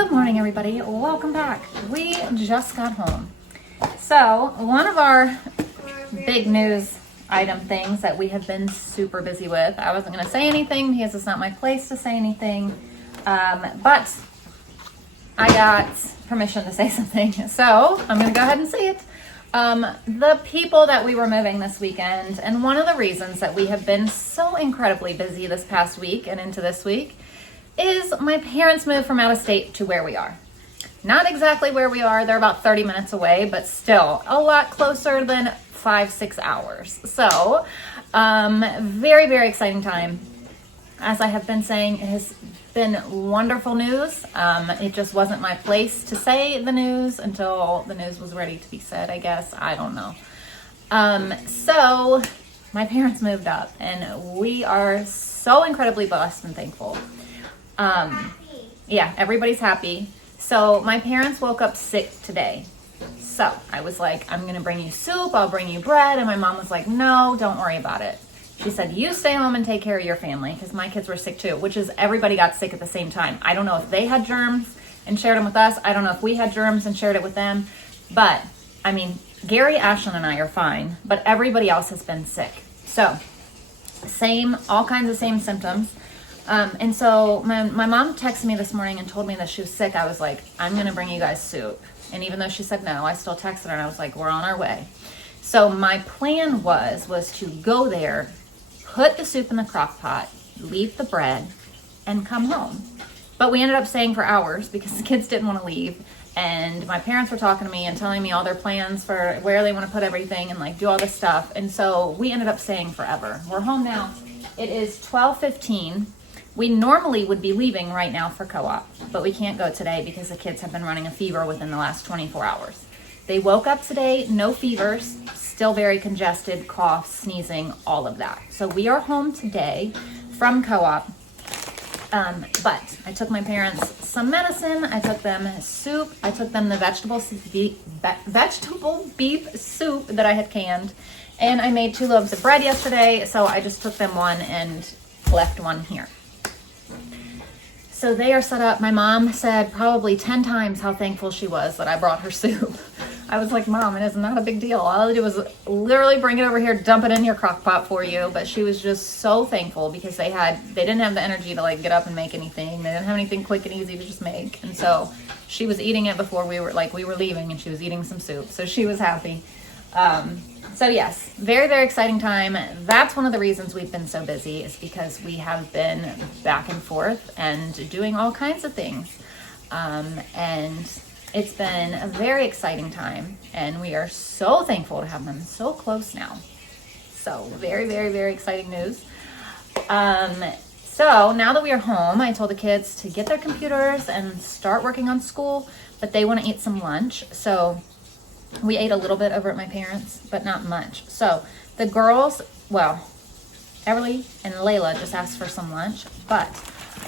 Good morning, everybody. Welcome back. We just got home. So one of our big news item things that we have been super busy with, I wasn't going to say anything because it's not my place to say anything, but I got permission to say something. So I'm going to go ahead and say it. The people that we were moving this weekend, and one of the reasons that we have been so incredibly busy this past week and into this week is my parents moved from out of state to where we are. Not exactly where we are, they're about 30 minutes away, but still a lot closer than 5-6 hours. So, very, very exciting time. As I have been saying, it has been wonderful news. It just wasn't my place to say the news until the news was ready to be said, I guess. I don't know. So my parents moved up and we are so incredibly blessed and thankful. Yeah, everybody's happy. So my parents woke up sick today. So I was like, I'm going to bring you soup. I'll bring you bread. And my mom was like, no, don't worry about it. She said, you stay home and take care of your family, because my kids were sick too, which is everybody got sick at the same time. I don't know if they had germs and shared them with us. I don't know if we had germs and shared it with them. But I mean, Gary, Ashlyn, and I are fine, but everybody else has been sick. So all kinds of same symptoms. And so my mom texted me this morning and told me that she was sick. I was like, I'm going to bring you guys soup. And even though she said no, I still texted her and I was like, we're on our way. So my plan was to go there, put the soup in the crock pot, leave the bread, and come home. But we ended up staying for hours because the kids didn't want to leave. And my parents were talking to me and telling me all their plans for where they want to put everything and like do all this stuff. And so we ended up staying forever. We're home now. It is 12:15. We normally would be leaving right now for co-op, but we can't go today because the kids have been running a fever within the last 24 hours. They woke up today, no fevers, still very congested, cough, sneezing, all of that. So we are home today from co-op, but I took my parents some medicine, I took them soup, I took them the vegetable beef soup that I had canned, and I made 2 loaves of bread yesterday, so I just took them one and left one here. So they are set up. My mom said probably 10 times how thankful she was that I brought her soup. I was like, Mom, it is not a big deal. All I did was literally bring it over here, dump it in your crock pot for you. But she was just so thankful because they didn't have the energy to like get up and make anything. They didn't have anything quick and easy to just make. And so she was eating it before we were leaving, and she was eating some soup. So she was happy. So yes, very, very exciting time. That's one of the reasons we've been so busy, is because we have been back and forth and doing all kinds of things. And it's been a very exciting time, and we are so thankful to have them so close now. So very, very, very exciting news. So now that we are home, I told the kids to get their computers and start working on school, but they want to eat some lunch. So we ate a little bit over at my parents', but not much. So the girls, well, Everly and Layla just asked for some lunch, but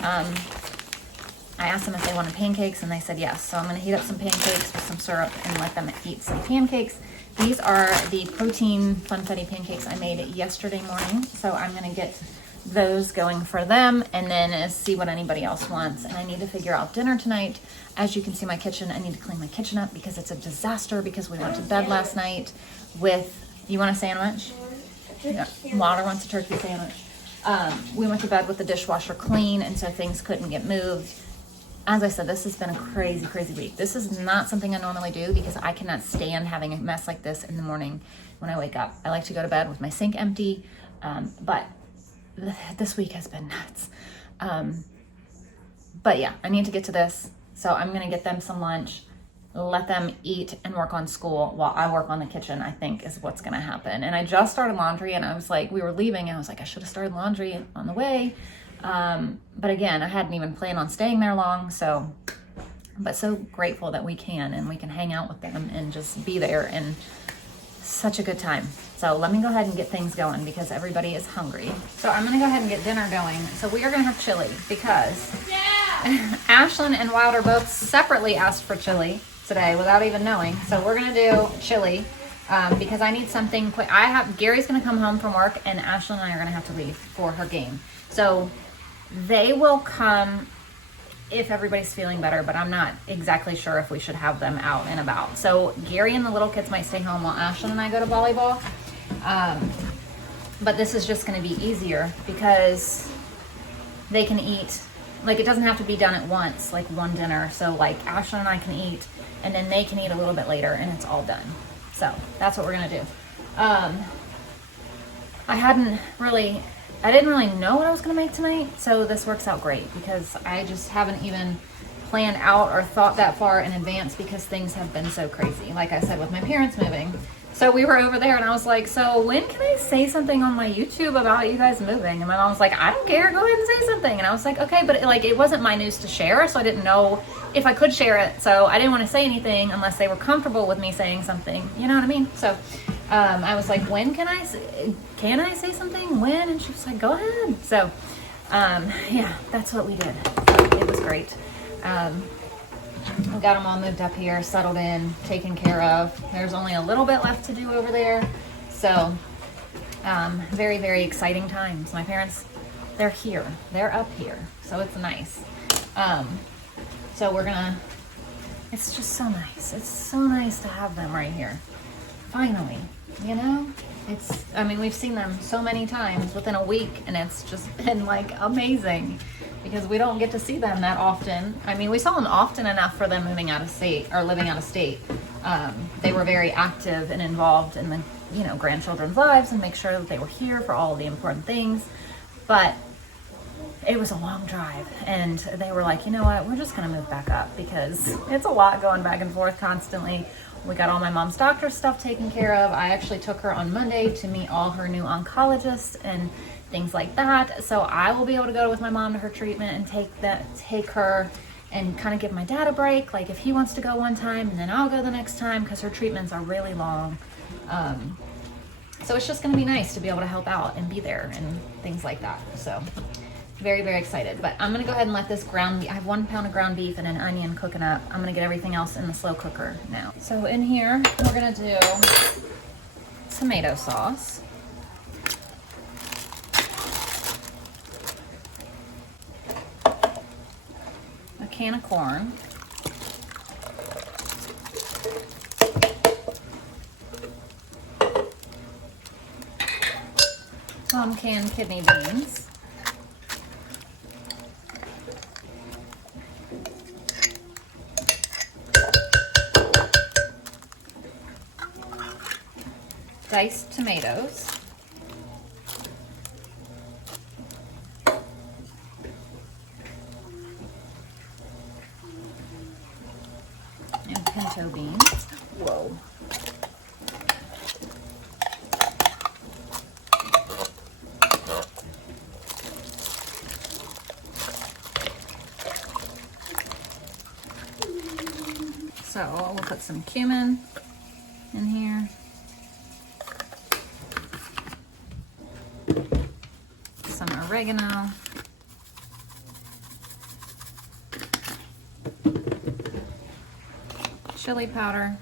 I asked them if they wanted pancakes, and they said yes. So I'm going to heat up some pancakes with some syrup and let them eat some pancakes. These are the protein funfetti pancakes I made yesterday morning. So I'm going to get those going for them and then see what anybody else wants. And I need to figure out dinner tonight. As you can see my kitchen, I need to clean my kitchen up because it's a disaster, because we went to bed last night with, you want a sandwich? Yeah. Water wants a turkey sandwich. We went to bed with the dishwasher clean, and so things couldn't get moved. As I said, this has been a crazy, crazy week. This is not something I normally do because I cannot stand having a mess like this in the morning when I wake up. I like to go to bed with my sink empty, but this week has been nuts. But yeah, I need to get to this. So I'm going to get them some lunch, let them eat and work on school while I work on the kitchen, I think is what's going to happen. And I just started laundry, and I was like, we were leaving, and I was like, I should have started laundry on the way. But again, I hadn't even planned on staying there long. But so grateful that we can hang out with them and just be there, and such a good time. So let me go ahead and get things going because everybody is hungry. So I'm going to go ahead and get dinner going. So we are going to have chili because Ashlyn and Wilder both separately asked for chili today without even knowing. So we're going to do chili because I need something quick. Gary's going to come home from work, and Ashlyn and I are going to have to leave for her game. So they will come if everybody's feeling better, but I'm not exactly sure if we should have them out and about. So Gary and the little kids might stay home while Ashlyn and I go to volleyball. But this is just going to be easier because they can eat, like it doesn't have to be done at once, like one dinner. So like Ashlyn and I can eat, and then they can eat a little bit later, and it's all done. So that's what we're going to do. I didn't really know what I was going to make tonight, so this works out great because I just haven't even planned out or thought that far in advance because things have been so crazy. Like I said, with my parents moving. So we were over there and I was like, so when can I say something on my YouTube about you guys moving? And my mom was like, I don't care, go ahead and say something. And I was like, okay, but it wasn't my news to share, so I didn't know if I could share it. So I didn't want to say anything unless they were comfortable with me saying something. You know what I mean? So I was like, when can I say something? When? And she was like, go ahead. So yeah, that's what we did. It was great. We got them all moved up here, settled in, taken care of. There's only a little bit left to do over there. So very, very exciting times. My parents, they're here. They're up here. So it's nice. So it's just so nice. It's so nice to have them right here. Finally, you know? We've seen them so many times within a week, and it's just been like amazing because we don't get to see them that often. I mean, we saw them often enough for them moving out of state or living out of state. They were very active and involved in the, grandchildren's lives and make sure that they were here for all of the important things. But it was a long drive, and they were like, you know what, we're just going to move back up because it's a lot going back and forth constantly. We got all my mom's doctor stuff taken care of. I actually took her on Monday to meet all her new oncologists and things like that. So I will be able to go with my mom to her treatment and take her and kind of give my dad a break. Like if he wants to go one time and then I'll go the next time because her treatments are really long. So it's just going to be nice to be able to help out and be there and things like that. So very, very excited. But I'm going to go ahead and let this I have 1 pound of ground beef and an onion cooking up. I'm going to get everything else in the slow cooker now. So in here, we're going to do tomato sauce. A can of corn. Some canned kidney beans. Diced tomatoes. And pinto beans. Whoa. So we'll put some cumin in here. Some oregano. Chili powder.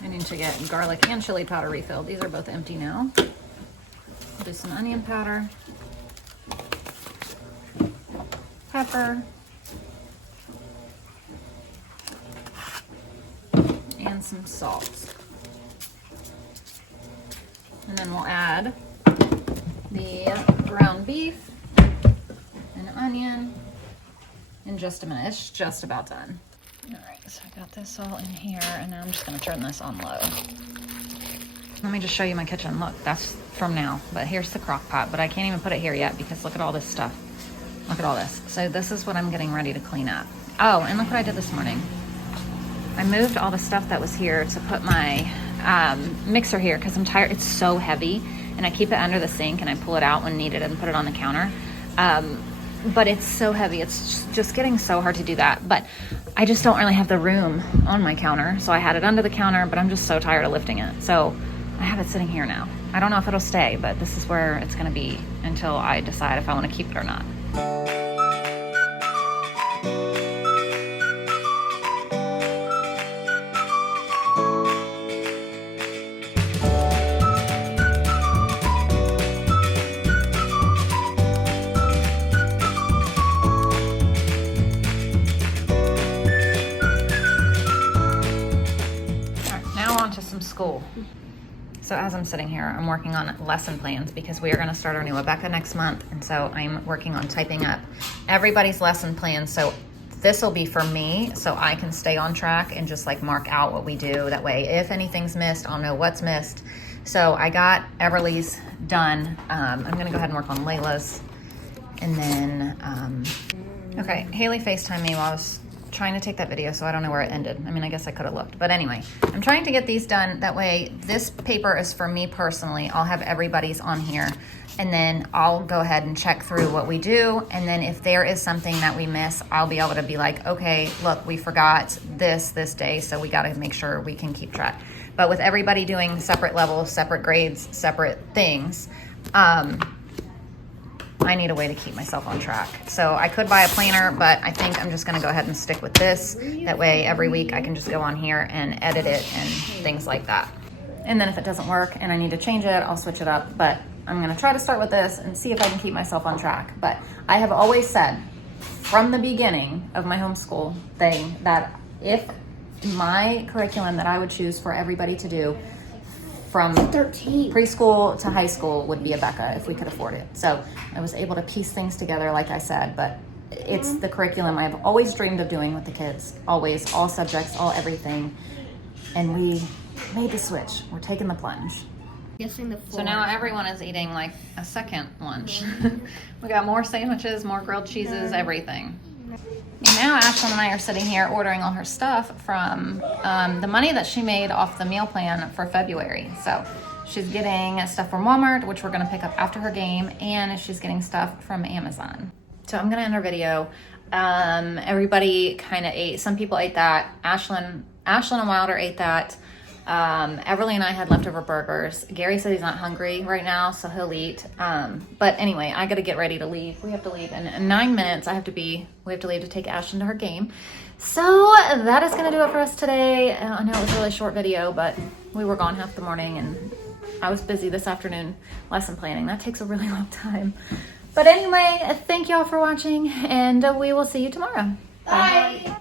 I need to get garlic and chili powder refilled. These are both empty now. Do some onion powder. Pepper. And some salt. And then we'll add the ground beef and onion in just a minute. It's just about done. All right, so I got this all in here, and now I'm just gonna turn this on low. Let me just show you my kitchen. Look, that's from now, but here's the crock pot, but I can't even put it here yet because look at all this stuff. Look at all this. So this is what I'm getting ready to clean up. Oh, and look what I did this morning. I moved all the stuff that was here to put my mixer here because I'm tired. It's so heavy, and I keep it under the sink and I pull it out when needed and put it on the counter. But it's so heavy. It's just getting so hard to do that. But I just don't really have the room on my counter. So I had it under the counter, but I'm just so tired of lifting it. So I have it sitting here now. I don't know if it'll stay, but this is where it's going to be until I decide if I want to keep it or not. So as I'm sitting here, I'm working on lesson plans because we are going to start our new Abeka next month. And so I'm working on typing up everybody's lesson plans. So this will be for me so I can stay on track and just like mark out what we do. That way, if anything's missed, I'll know what's missed. So I got Everly's done. I'm going to go ahead and work on Layla's. And then, okay, Haley FaceTimed me while I was trying to take that video, so I don't know where it ended. I mean, I guess I could have looked. But anyway, I'm trying to get these done. That way, this paper is for me personally. I'll have everybody's on here. And then I'll go ahead and check through what we do. And then if there is something that we miss, I'll be able to be like, okay, look, we forgot this day, so we got to make sure we can keep track. But with everybody doing separate levels, separate grades, separate things, I need a way to keep myself on track. So I could buy a planner, but I think I'm just gonna go ahead and stick with this. That way every week I can just go on here and edit it and things like that. And then if it doesn't work and I need to change it, I'll switch it up. But I'm gonna try to start with this and see if I can keep myself on track. But I have always said from the beginning of my homeschool thing that if my curriculum that I would choose for everybody to do from 13 preschool to high school would be Abeka if we could afford it. So I was able to piece things together, like I said, but it's the curriculum I've always dreamed of doing with the kids. Always, all subjects, all everything. And we made the switch. We're taking the plunge. So now everyone is eating like a second lunch. We got more sandwiches, more grilled cheeses, everything. And now Ashlyn and I are sitting here ordering all her stuff from the money that she made off the meal plan for February. So she's getting stuff from Walmart, which we're gonna pick up after her game, and she's getting stuff from Amazon. So I'm gonna end our video. Everybody kind of ate, some people ate that. Ashlyn and Wilder ate that. Everly and I had leftover burgers. Gary said he's not hungry right now, so he'll eat. But anyway, I got to get ready to leave. We have to leave in 9 minutes. We have to leave to take Ashlyn to her game. So that is going to do it for us today. I know it was a really short video, but we were gone half the morning and I was busy this afternoon lesson planning. That takes a really long time. But anyway, thank y'all for watching and we will see you tomorrow. Bye.